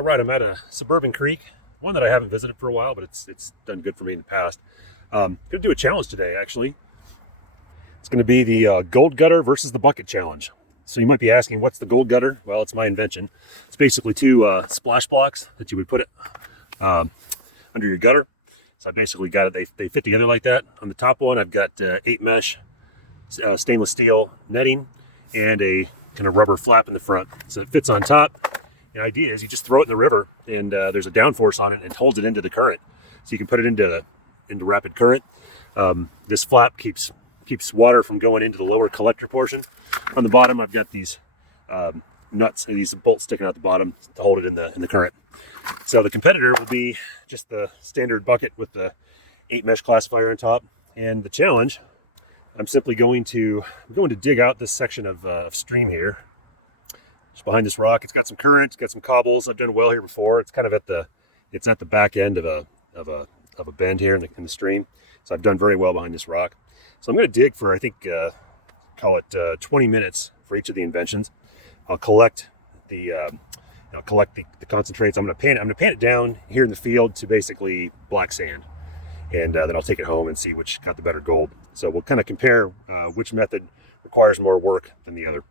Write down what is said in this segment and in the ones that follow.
All right, I'm at a suburban creek, one that I haven't visited for a while, but it's done good for me in the past. Going to do a challenge today, actually. It's going to be the gold gutter versus the bucket challenge. So you might be asking, what's the gold gutter? Well, it's my invention. It's basically two splash blocks that you would put it under your gutter. So I basically got it, they fit together like that. On the top one, I've got 8 mesh stainless steel netting and a kind of rubber flap in the front. So it fits on top. The idea is you just throw it in the river, and there's a downforce on it and holds it into the current. So you can put it into rapid current. This flap keeps water from going into the lower collector portion. On the bottom, I've got these nuts, these bolts sticking out the bottom to hold it in the current. So the competitor will be just the standard bucket with the 8 mesh classifier on top. And the challenge, I'm simply going to dig out this section of stream here. Just behind this rock. It's got some current, it's got some cobbles. I've done well here before. It's kind of at the back end of a bend here in the stream. So I've done very well behind this rock. So I'm going to dig for, I think, call it 20 minutes for each of the inventions. I'll collect the concentrates. I'm going to pan it down here in the field to basically black sand, and then I'll take it home and see which got the better gold. So we'll kind of compare which method requires more work than the other.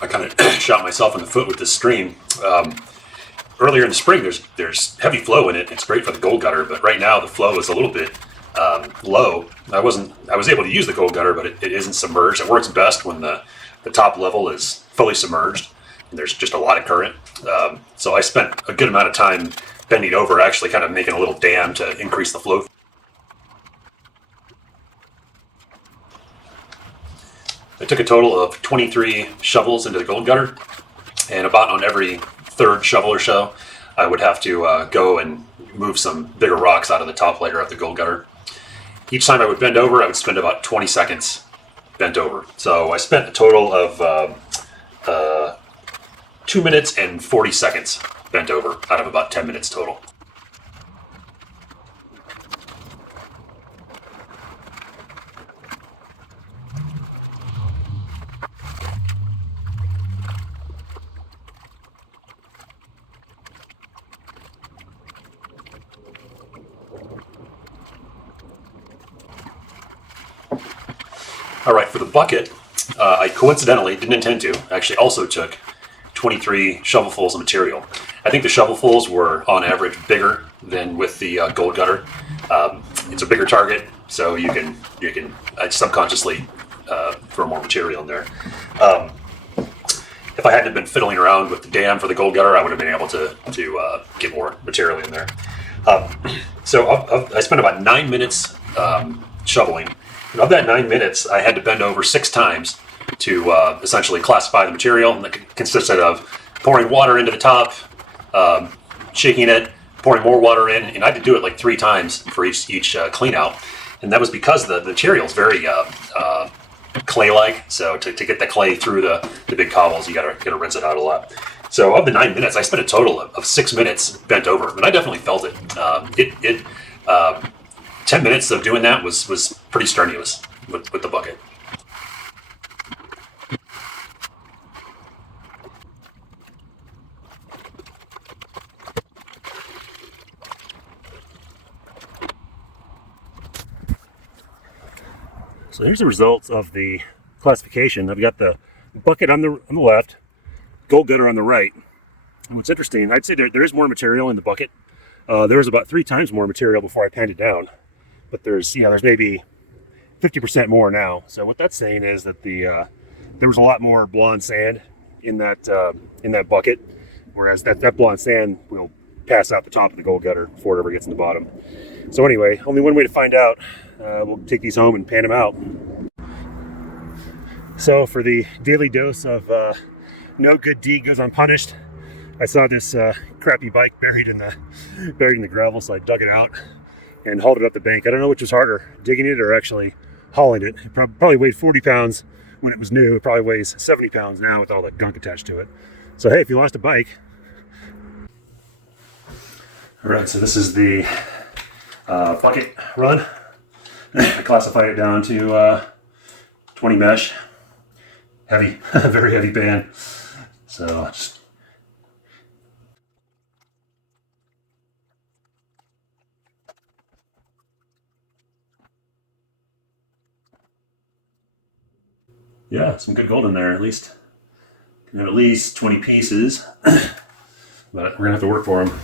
I kind of shot myself in the foot with this stream. Earlier in the spring, there's heavy flow in it. It's great for the gold gutter, but right now the flow is a little bit low. I was able to use the gold gutter, but it isn't submerged. It works best when the top level is fully submerged and there's just a lot of current. So I spent a good amount of time bending over, actually kind of making a little dam to increase the flow. I took a total of 23 shovels into the gold gutter, and about on every third shovel or so, I would have to go and move some bigger rocks out of the top layer of the gold gutter. Each time I would bend over, I would spend about 20 seconds bent over. So I spent a total of 2 minutes and 40 seconds bent over out of about 10 minutes total. All right, for the bucket, I coincidentally didn't intend to. Actually, also took 23 shovelfuls of material. I think the shovelfuls were on average bigger than with the gold gutter. It's a bigger target, so you can subconsciously throw more material in there. If I hadn't been fiddling around with the dam for the gold gutter, I would have been able to get more material in there. So I spent about 9 minutes shoveling. And of that 9 minutes, I had to bend over 6 times to essentially classify the material. And that consisted of pouring water into the top, shaking it, pouring more water in, and I had to do it like 3 times for each clean out. And that was because the material is very clay-like. So to get the clay through the big cobbles, you gotta rinse it out a lot. So of the 9 minutes, I spent a total of 6 minutes bent over, and I definitely felt it. 10 minutes of doing that was pretty strenuous with the bucket. So here's the results of the classification. I've got the bucket on the left, gold gutter on the right. And what's interesting, I'd say there is more material in the bucket. There was about 3 times more material before I panned it down. But there's maybe 50% more now. So what that's saying is that there was a lot more blonde sand in that bucket, whereas that blonde sand will pass out the top of the gold gutter before it ever gets in the bottom. So anyway, only one way to find out. We'll take these home and pan them out. So for the daily dose of no good deed goes unpunished, I saw this crappy bike buried in the gravel, so I dug it out and hauled it up the bank. I don't know which was harder, digging it or actually hauling it. It probably weighed 40 pounds when it was new. It probably weighs 70 pounds now with all the gunk attached to it. So hey, if you lost a bike. All right, so this is the bucket run. I classified it down to 20 mesh. heavy, very heavy pan. So just, yeah, some good gold in there at least. Can have at least 20 pieces, but we're gonna have to work for them.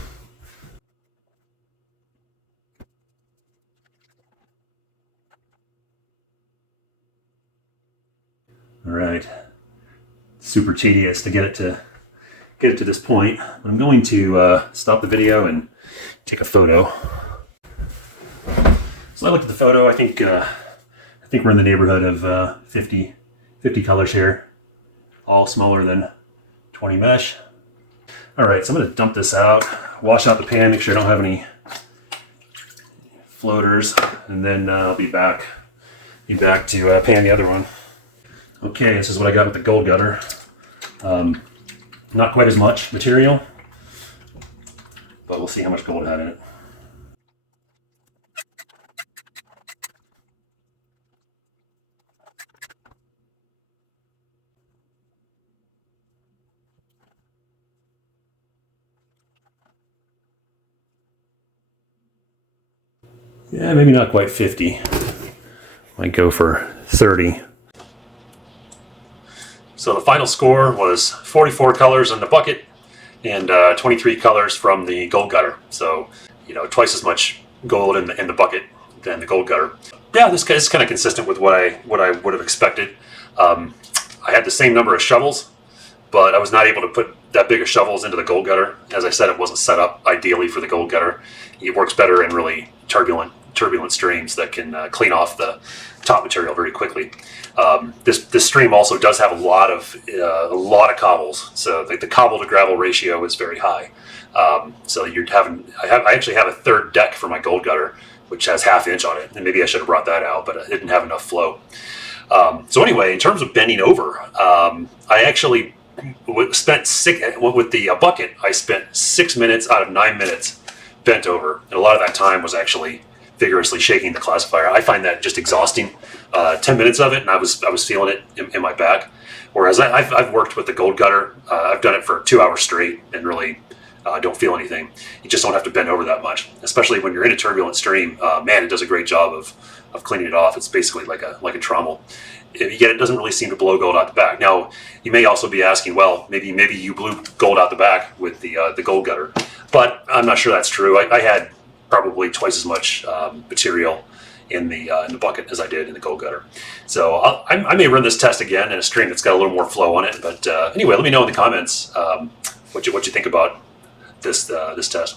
All right, super tedious to get it to this point. But I'm going to stop the video and take a photo. So I looked at the photo. I think we're in the neighborhood of 50 colors here, all smaller than 20 mesh. All right, so I'm going to dump this out, wash out the pan, make sure I don't have any floaters, and then I'll be back to pan the other one. Okay, this is what I got with the gold gutter. Not quite as much material, but we'll see how much gold it had in it. Yeah, maybe not quite 50. Might go for 30. So the final score was 44 colors in the bucket and 23 colors from the gold gutter. So, you know, twice as much gold in the bucket than the gold gutter. Yeah, this is kind of consistent with what I would have expected. I had the same number of shovels, but I was not able to put that big of shovels into the gold gutter. As I said, it wasn't set up ideally for the gold gutter. It works better in really turbulent streams that can clean off the top material very quickly. This stream also does have a lot of cobbles, so the cobble to gravel ratio is very high. So I actually have a third deck for my gold gutter, which has 1/2 inch on it, and maybe I should have brought that out, but I didn't have enough flow. So anyway, in terms of bending over, I actually spent with the bucket. I spent 6 minutes out of 9 minutes bent over, and a lot of that time was actually vigorously shaking the classifier. I find that just exhausting. 10 minutes of it, and I was feeling it in my back. Whereas I've worked with the gold gutter. I've done it for 2 hours straight, and really don't feel anything. You just don't have to bend over that much, especially when you're in a turbulent stream. Man, it does a great job of cleaning it off. It's basically like a trommel. Yet it doesn't really seem to blow gold out the back. Now, you may also be asking, well, maybe you blew gold out the back with the gold gutter, but I'm not sure that's true. I had probably twice as much material in the bucket as I did in the gold gutter. So I may run this test again in a stream that's got a little more flow on it. But anyway, let me know in the comments what you think about this test.